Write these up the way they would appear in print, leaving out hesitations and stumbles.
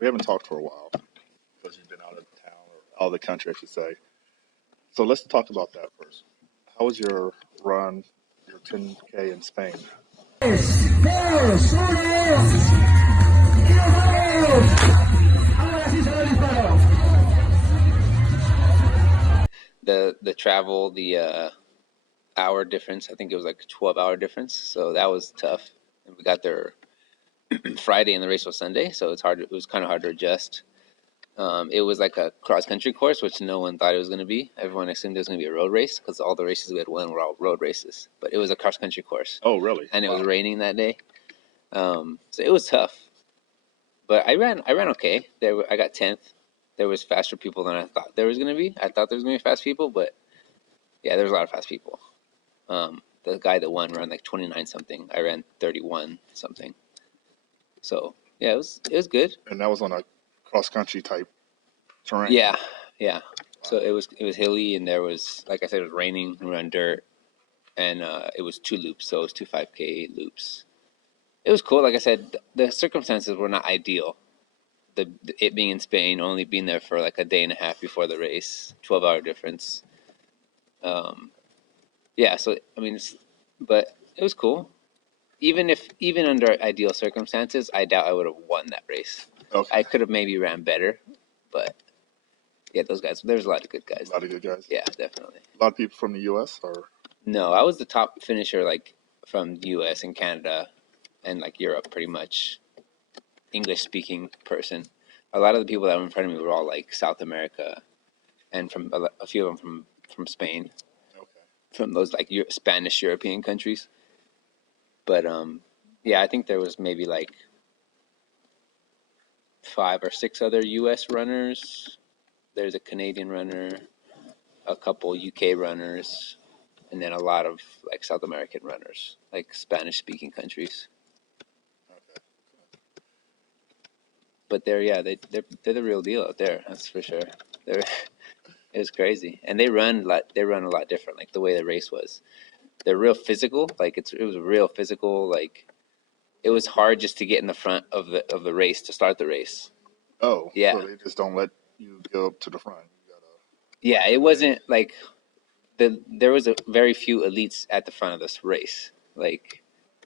We haven't talked for a while because you've been out of town or out of the country, I should say. So let's talk about that first. How was your run, your 10K in Spain? The travel, the hour difference. I think it was like a 12-hour difference, so that was tough. And we got there Friday, and the race was Sunday, so it's hard. It was kind of hard to adjust. It was like a cross country course, which no one thought it was going to be. Everyone assumed it was going to be a road race because all the races we had won were all road races. But it was a cross country course. Oh, really? And it was raining that day, so it was tough. But I ran okay. I got 10th. There was faster people than I thought there was going to be. I thought there was going to be fast people, but yeah, there was a lot of fast people. The guy that won ran like 29 something. I ran 31 something. So yeah, it was good. And that was on a cross country type terrain. Yeah. So it was hilly, and there was, like I said, it was raining. We were on dirt, and it was 2 loops, so it was 2 5K loops. It was cool. Like I said, the circumstances were not ideal. It being in Spain, only being there for like a day and a half before the race, 12-hour difference. Yeah. So I mean, but it was cool. Even under ideal circumstances, I doubt I would have won that race. Okay. I could have maybe ran better, but yeah, those guys. There's a lot of good guys. A lot of good guys. Yeah, definitely. A lot of people from the U.S. or No, I was the top finisher, like from the U.S. and Canada, and like Europe, pretty much. English-speaking person. A lot of the people that were in front of me were all like South America, and from a few of them from Spain. Okay. From those like Spanish European countries. But yeah, I think there was maybe like 5 or 6 other U.S. runners. There's a Canadian runner, a couple UK runners, and then a lot of like South American runners, like Spanish-speaking countries. Okay. But they're the real deal out there. That's for sure. It was crazy, and they run a lot different. Like the way the race was, they're real physical. Like it was real physical. Like it was hard just to get in the front of the race to start the race. Oh, yeah. So they just don't let you go up to the front. Yeah, it wasn't like there was a very few elites at the front of this race. Like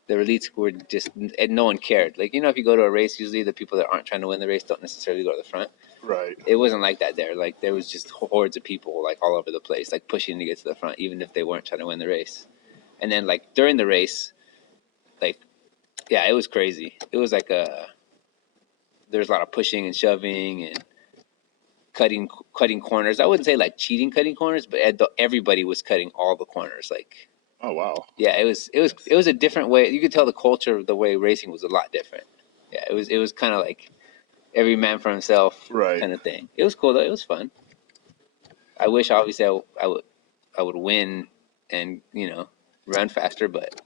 the elites were just, and no one cared. Like, if you go to a race, usually the people that aren't trying to win the race don't necessarily go to the front. Right. It wasn't like that there. Like there was just hordes of people like all over the place, like pushing to get to the front, even if they weren't trying to win the race. And then like during the race, like, yeah, it was crazy. It was like there's a lot of pushing and shoving and cutting corners. I wouldn't say like cheating cutting corners, but everybody was cutting all the corners. Like, oh wow, yeah, it was a different way. You could tell the culture of the way racing was a lot different. Yeah, it was kind of like every man for himself, right, kind of thing. It was cool though. It was fun. I wish obviously I would win and run faster, but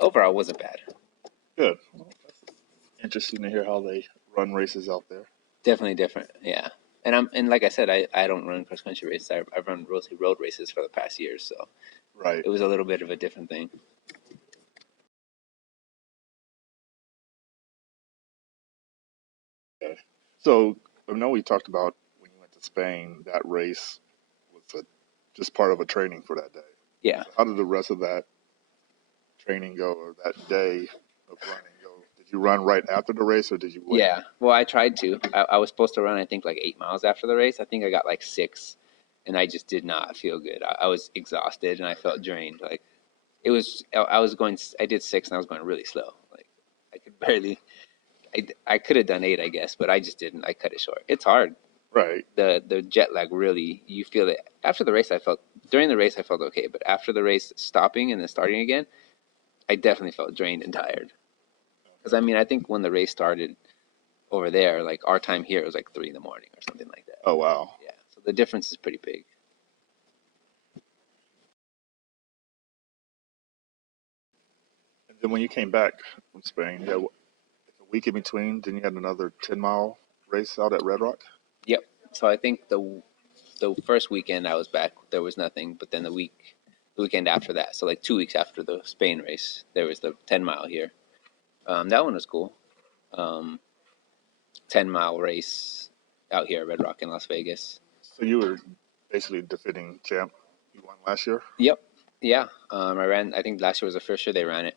overall it wasn't bad. Good. Interesting to hear how they run races out there. Definitely different, yeah. And like I said, I don't run cross country races. I've run mostly road races for the past years, so right. It was a little bit of a different thing. Okay. So I know we talked about when you went to Spain, that race was just part of a training for that day. Yeah. So how did the rest of that training go, or that day of running go? Did you run right after the race, or did you wait? Yeah. Well, I tried to. I was supposed to run, I think, like 8 miles after the race. I think I got like 6, and I just did not feel good. I was exhausted, and I felt drained. Like it was. I did 6, and I was going really slow. Like I could barely. I could have done 8, I guess, but I just didn't. I cut it short. It's hard. Right. The jet lag, really, you feel it. After the race, during the race I felt okay, but after the race stopping and then starting again, I definitely felt drained and tired. Because I think when the race started over there, like our time here, it was like 3 in the morning or something like that. Oh wow. Yeah. So the difference is pretty big. And then when you came back from Spain, you had a week in between. Then you had another 10-mile race out at Red Rock. Yep. So I think the first weekend I was back, there was nothing. But then the weekend after that, so like 2 weeks after the Spain race, there was the 10-mile here. That one was cool. 10-mile race out here at Red Rock in Las Vegas. So you were basically defending champ. You won last year. Yep. Yeah. I ran. I think last year was the first year they ran it,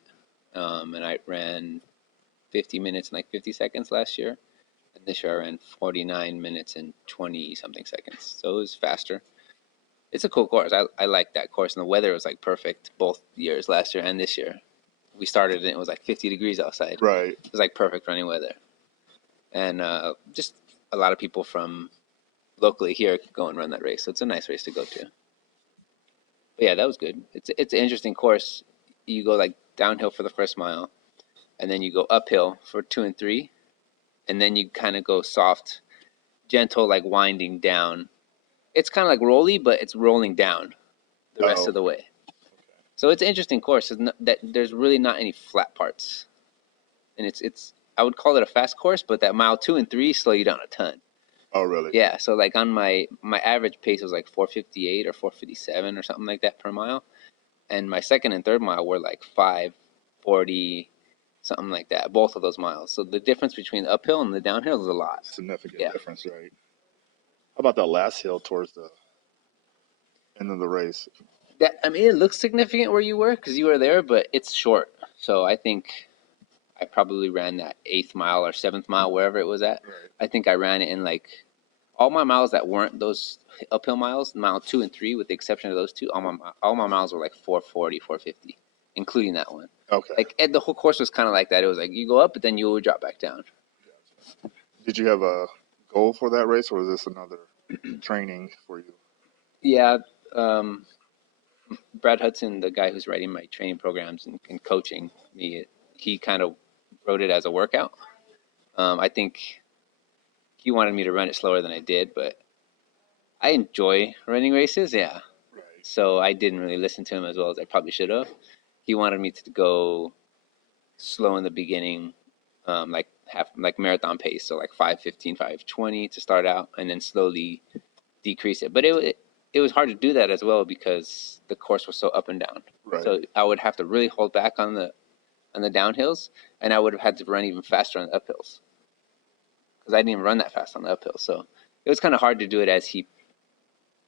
and I ran 50 minutes and like 50 seconds last year, and this year I ran 49 minutes and 20 something seconds. So it was faster. It's a cool course. I like that course, and the weather was like perfect both years, last year and this year. We started and it was like 50 degrees outside. Right. It was like perfect running weather, and just a lot of people from locally here could go and run that race. So it's a nice race to go to. But yeah, that was good. It's an interesting course. You go like downhill for the first mile, and then you go uphill for 2 and 3, and then you kind of go soft, gentle, like winding down. It's kind of like rolly, but it's rolling down the rest of the way. So it's an interesting course. That there's really not any flat parts, and it's I would call it a fast course, but that mile 2 and 3 slow you down a ton. Oh, really? Yeah. So like on my average pace was like 4:58 or 4:57 or something like that per mile, and my second and third mile were like 5:40, something like that. Both of those miles. So the difference between the uphill and the downhill is a lot. Significant difference, right? How about that last hill towards the end of the race? I mean, it looks significant where you were because you were there, but it's short. So I think I probably ran that 8th mile or 7th mile, wherever it was at. Right. I think I ran it in like all my miles that weren't those uphill miles, mile 2 and 3, with the exception of those two. All my miles were like 4:40, 4:50, including that one. Okay. Like the whole course was kind of like that. It was like you go up, but then you would drop back down. Did you have a goal for that race, or was this another training for you? Yeah. Brad Hudson, the guy who's writing my training programs and coaching me, he kind of wrote it as a workout. I think he wanted me to run it slower than I did, but I enjoy running races. Yeah. Right. So I didn't really listen to him as well as I probably should have. He wanted me to go slow in the beginning, like marathon pace, so like 5:15, 5:20 to start out, and then slowly decrease it. But it was hard to do that as well because the course was so up and down. Right. So I would have to really hold back on the downhills, and I would have had to run even faster on the uphills because I didn't even run that fast on the uphill. So it was kind of hard to do it as he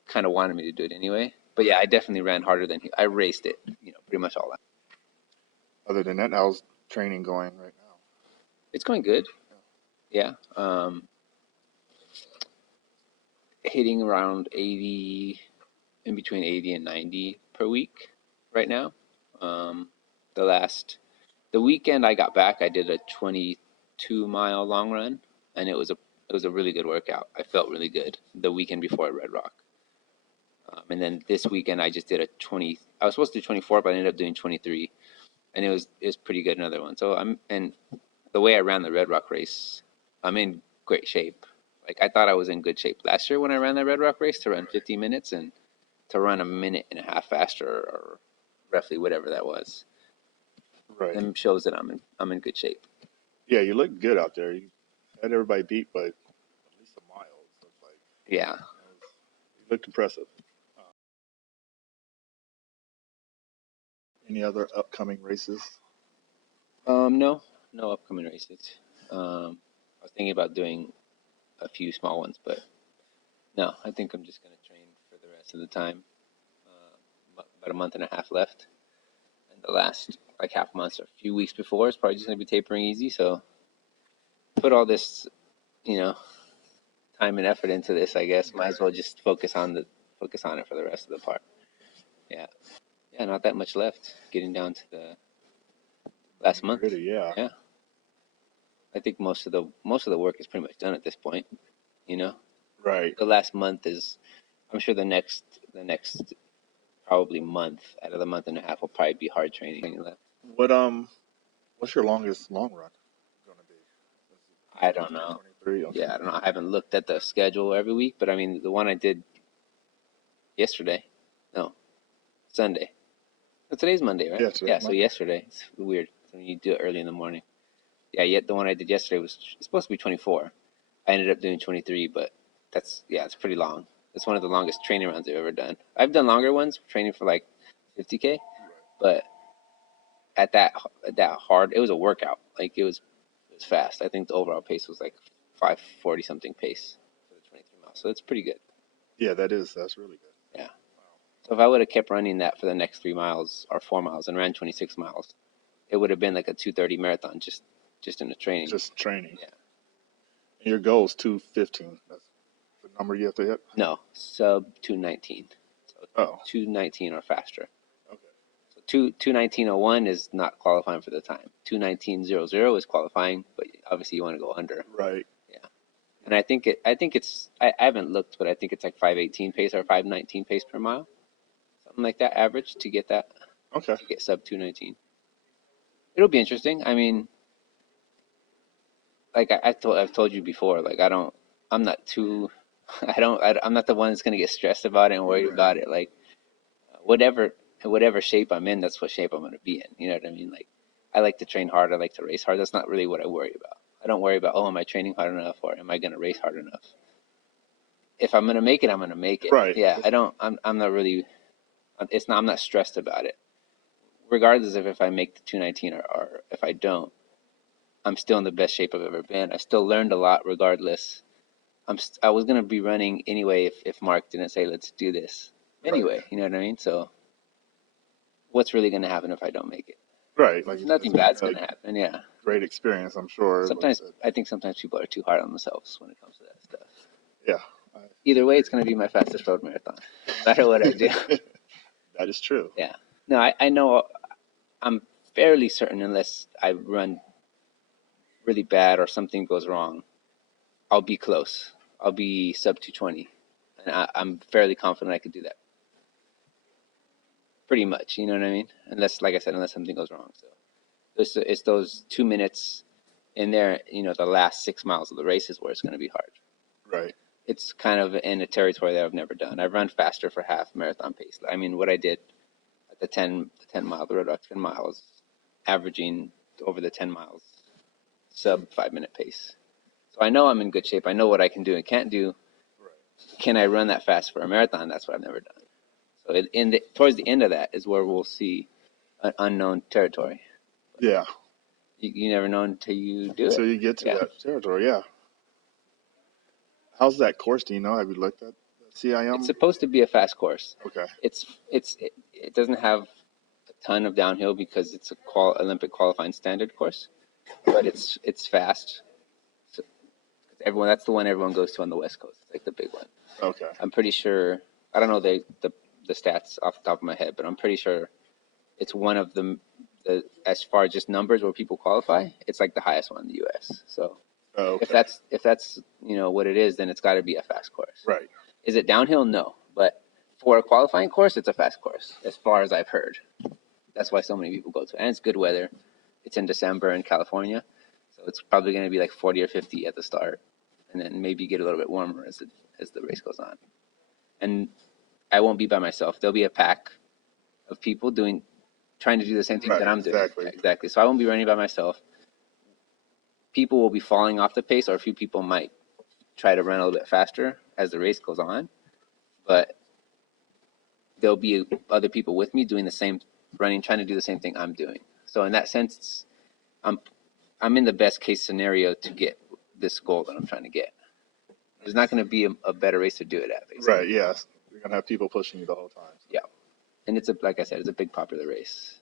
kind of wanted me to do it anyway. But yeah, I definitely ran harder than he. I raced it, pretty much all out. Other than that, how's training going right now? It's going good. Yeah. Hitting around 80, in between 80 and 90 per week right now. The weekend I got back, I did a 22-mile long run, and it was a really good workout. I felt really good the weekend before at Red Rock. And then this weekend I just did a 20. I was supposed to do 24, but I ended up doing 23, and it was pretty good, another one. So and the way I ran the Red Rock race, I'm in great shape. Like I thought I was in good shape last year when I ran that Red Rock race to run 50 minutes and to run a minute and a half faster, or roughly whatever that was. Right. It shows that I'm in good shape. Yeah, you look good out there. You had everybody beat, but at least a mile. So it's like, Yeah. you looked impressive. Any other upcoming races? No upcoming races. I was thinking about doing a few small ones, but no, I think I'm just going to train for the rest of the time. About a month and a half left, and the last like half months or a few weeks before is probably just going to be tapering easy. So put all this, time and effort into this. I guess might as well just focus on it for the rest of the part. Yeah, not that much left. Getting down to the last month. Really, yeah. Yeah. I think most of the work is pretty much done at this point. Right. The last month is, I'm sure the next probably month out of the month and a half will probably be hard training left. What's your longest long run going to be? I don't know. 23? Okay. Yeah, I don't know. I haven't looked at the schedule every week, but I mean the one I did yesterday, no, Sunday. Well, today's Monday, right? Yeah, today's yeah. So Monday. yesterday, it's weird when you do it early in the morning. Yeah, yet the one I did yesterday was supposed to be 24. I ended up doing 23, but it's pretty long. It's one of the longest training runs I've ever done. I've done longer ones, training for like 50K, but at that hard, it was a workout. Like it was fast. I think the overall pace was like 5:40 something pace for the 23 miles. So it's pretty good. Yeah, that's really good. Yeah. So if I would have kept running that for the next 3 miles or 4 miles and ran 26 miles, it would have been like a 2:30 marathon just in the training. Just training. Yeah. And your goal is 2:15. That's the number you have to hit. No, sub 2:19. So Oh, 2:19 or faster. okay. So 2:19:01 is not qualifying for the time. 2:19:00 is qualifying, but obviously you want to go under. Right. Yeah. And I haven't looked, but I think it's like 5:18 pace or 5:19 pace per mile, something like that, average to get that Okay. to get sub 2:19. It'll be interesting. I mean, like I've told you before, like I'm not too, I'm not the one that's gonna get stressed about it and worried about it. Like whatever whatever shape I'm in, that's what shape I'm gonna be in. You know what I mean? Like I like to train hard. I like to race hard. That's not really what I worry about. I don't worry about, oh, am I training hard enough or am I gonna race hard enough? If I'm gonna make it, I'm gonna make it. Right. Yeah, I don't. I'm not really. It's not. I'm not stressed about it. Regardless of if I make the 2:19 or if I don't, I'm still in the best shape I've ever been. I still learned a lot regardless. I was gonna be running anyway if Mark didn't say let's do this anyway. Right. You know what I mean? So what's really gonna happen if I don't make it? Right. Like you said, Nothing it's bad's been gonna happen. Yeah. a great experience, I'm sure. Like you Sometimes said. I think sometimes people are too hard on themselves when it comes to that stuff. Yeah. Either way, it's gonna be my fastest road marathon, no matter what I do. That is true. Yeah. No, I know. I'm fairly certain unless I run really bad or something goes wrong, I'll be close. I'll be sub 220, and I'm fairly confident I could do that. Pretty much, you know what I mean? Unless, like I said, unless something goes wrong. So it's those 2 minutes in there. You know, the last 6 miles of the race is where it's going to be hard. Right. It's kind of in a territory that I've never done. I've run faster for half marathon pace. I mean, what I did at the 10 mile, the road rock 10 miles, averaging over the 10 miles, sub 5 minute pace. So I know I'm in good shape. I know what I can do and can't do. Right. Can I run that fast for a marathon? That's what I've never done. So towards the end of that is where we'll see an unknown territory. Yeah. You never know until you do it. Until you get to that territory, yeah. How's that course? Do you know? Have you looked at CIM? It's supposed to be a fast course. Okay. It doesn't have a ton of downhill because it's a Olympic qualifying standard course, but it's fast. So that's the one everyone goes to on the West Coast. It's like the big one. Okay. I'm pretty sure. I don't know the stats off the top of my head, but I'm pretty sure it's one of the as far as just numbers where people qualify, it's like the highest one in the U.S. So Okay. if that's what it is, then it's got to be a fast course. Right. Is it downhill? No, but for a qualifying course, it's a fast course, as far as I've heard. That's why so many people go to it. And it's good weather. It's in December in California, so it's probably going to be like 40 or 50 at the start, and then maybe get a little bit warmer as the race goes on. And I won't be by myself. There'll be a pack of people trying to do the same thing that I'm doing. Exactly. Exactly. So I won't be running by myself. People will be falling off the pace, or a few people might try to run a little bit faster as the race goes on. But there'll be other people with me doing the same running, trying to do the same thing I'm doing. So in that sense, I'm in the best case scenario to get this goal that I'm trying to get. There's not going to be a better race to do it at, basically. Right. Yes. You're gonna have people pushing you the whole time. Yeah, and like I said, it's a big popular race.